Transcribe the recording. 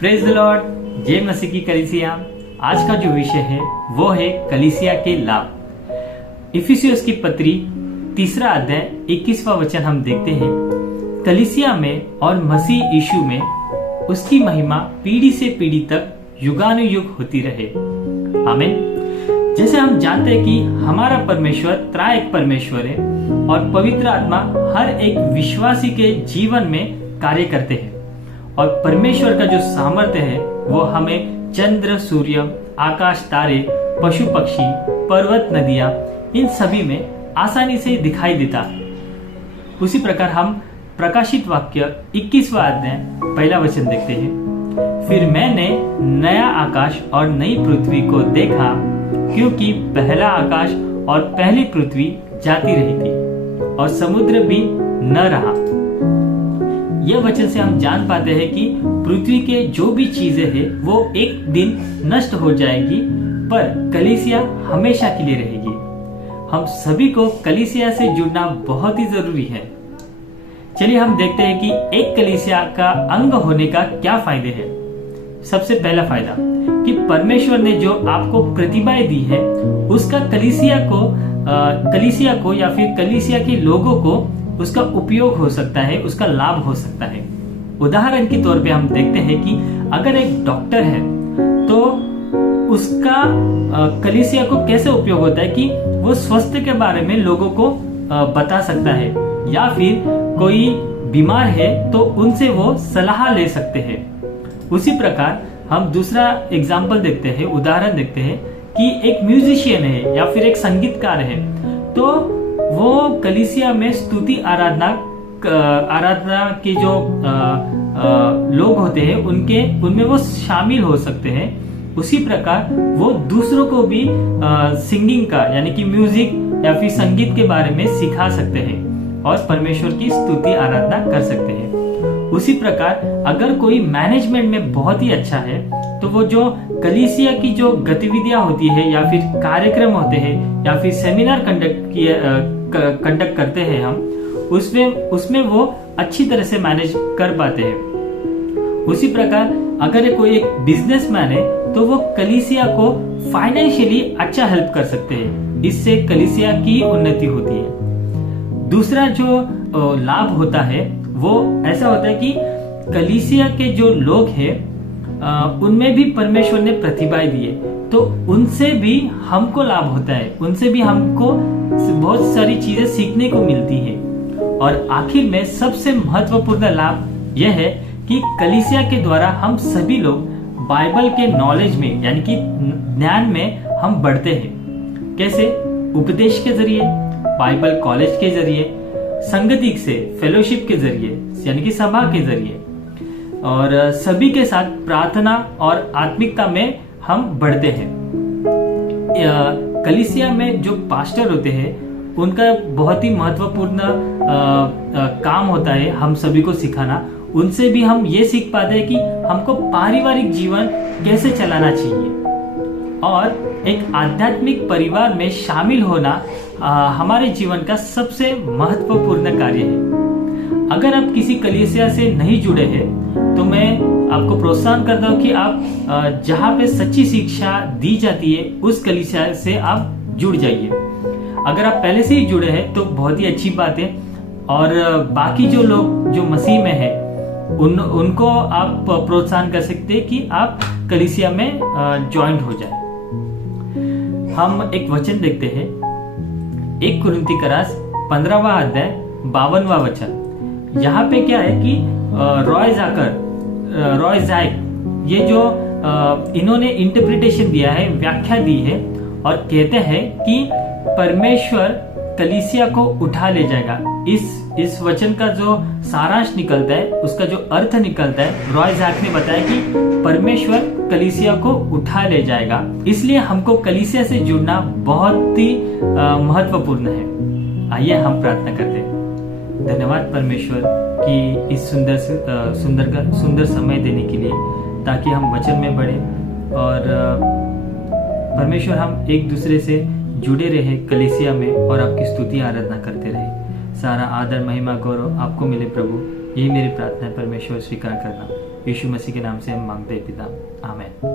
Praise the Lord. जय मसीह की कलीसिया। आज का जो विषय है वो है कलीसिया के लाभ। इफिसियोस की पत्री 3 अध्याय 21वां वचन हम देखते हैं, कलीसिया में और मसीह यीशु में उसकी महिमा पीढ़ी से पीढ़ी तक युगानुयुग होती रहे। आमीन। जैसे हम जानते हैं कि हमारा परमेश्वर त्रायक परमेश्वर है और पवित्र आत्मा हर एक विश्वासी के जीवन में कार्य करते हैं, और परमेश्वर का जो सामर्थ्य है वो हमें चंद्र, सूर्य, आकाश, तारे, पशु पक्षी, पर्वत, नदियां, इन सभी में आसानी से दिखाई देता है। उसी प्रकार हम प्रकाशित वाक्य 21वां अध्याय 1 वचन देखते हैं, फिर मैंने नया आकाश और नई पृथ्वी को देखा, क्योंकि पहला आकाश और पहली पृथ्वी जाती रही थी और समुद्र भी न रहा। यह वचन से हम जान पाते हैं कि पृथ्वी के जो भी चीजें हैं वो एक दिन नष्ट हो जाएगी, पर कलीसिया हमेशा के लिए रहेगी। हम सभी को कलीसिया से जुड़ना बहुत ही जरूरी है। चलिए हम देखते हैं कि एक कलीसिया का अंग होने का क्या फायदे हैं। सबसे पहला फायदा कि परमेश्वर ने जो आपको प्रतिभाएं दी है उसका कलीसिया को या फिर कलीसिया के लोगों को उसका उपयोग हो सकता है, उसका लाभ हो सकता है। उदाहरण के तौर पे हम देखते हैं कि अगर एक डॉक्टर है तो उसका कलीसिया को कैसे उपयोग होता है कि वो स्वास्थ्य के बारे में लोगों को बता सकता है, या फिर कोई बीमार है तो उनसे वो सलाह ले सकते हैं। उसी प्रकार हम दूसरा एग्जाम्पल देखते हैं, उदाहरण देखते हैं कि एक म्यूजिशियन है या फिर एक संगीतकार है, तो वो कलीसिया में स्तुति आराधना के जो लोग होते हैं उनमें वो शामिल हो सकते हैं। उसी प्रकार वो दूसरों को भी सिंगिंग का यानी कि म्यूजिक या फिर संगीत के बारे में सिखा सकते हैं और परमेश्वर की स्तुति आराधना कर सकते हैं। उसी प्रकार अगर कोई मैनेजमेंट में बहुत ही अच्छा है तो वो जो कलीसिया की जो गतिविधियां होती है या फिर कार्यक्रम होते हैं या फिर सेमिनार कंडक्ट करते हैं हम उसमें वो अच्छी तरह से मैनेज कर पाते हैं। उसी प्रकार अगर कोई एक बिजनेसमैन है तो वो कलीसिया को फाइनेंशियली अच्छा हेल्प कर सकते हैं, इससे कलीसिया की उन्नति होती है। दूसरा जो लाभ होता है वो ऐसा होता है कि कलीसिया के जो लोग हैं उनमें भी परमेश्वर ने प्रतिभाएं दी है, तो उनसे भी हमको लाभ होता है, उनसे भी हमको बहुत सारी चीजें सीखने को मिलती है। और आखिर में सबसे महत्वपूर्ण लाभ यह है कि कलीसिया के द्वारा हम सभी लोग बाइबल के नॉलेज में यानी कि ज्ञान में हम बढ़ते हैं। कैसे? उपदेश के जरिए, बाइबल कॉलेज के जरिए, संगति से, फेलोशिप के जरिए यानी कि सभा के जरिए, और सभी के साथ प्रार्थना और आत्मिकता में हम बढ़ते हैं। कलीसिया में जो पास्टर होते हैं उनका बहुत ही महत्वपूर्ण काम होता है हम सभी को सिखाना। उनसे भी हम ये सीख पाते हैं कि हमको पारिवारिक जीवन कैसे चलाना चाहिए, और एक आध्यात्मिक परिवार में शामिल होना हमारे जीवन का सबसे महत्वपूर्ण कार्य है। अगर आप किसी कलीसिया से नहीं जुड़े हैं तो मैं आपको प्रोत्साहन करता हूँ कि आप जहाँ पे सच्ची शिक्षा दी जाती है उस कलीसिया से आप जुड़ जाइए। अगर आप पहले से ही जुड़े हैं तो बहुत ही अच्छी बात है, और बाकी जो लोग जो मसीह में है उनको आप प्रोत्साहन कर सकते हैं कि आप कलीसिया में ज्वाइंट हो जाए। हम एक वचन देखते हैं, 1 कुरिन्थी करास 15वां अध्याय 52वां वचन। यहाँ पे क्या है कि रॉय जैक ये जो इन्होंने इंटरप्रिटेशन दिया है, व्याख्या दी है, और कहते हैं कि परमेश्वर कलीसिया को उठा ले जाएगा। इस वचन का जो सारांश निकलता है, उसका जो अर्थ निकलता है, रॉय जैक ने बताया कि परमेश्वर कलीसिया को उठा ले जाएगा। इसलिए हमको कलीसिया से जुड़ना बहुत ही महत्वपूर्ण है। आइए हम प्रार्थना करते हैं। धन्यवाद परमेश्वर कि इस सुंदर समय देने के लिए, ताकि हम वचन में बढ़े और परमेश्वर हम एक दूसरे से जुड़े रहे कलीसिया में और आपकी स्तुति आराधना करते रहे। सारा आदर, महिमा, गौरव आपको मिले प्रभु। यही मेरी प्रार्थना है परमेश्वर, स्वीकार करना। यीशु मसीह के नाम से हम मांगते हैं पिता, आमीन।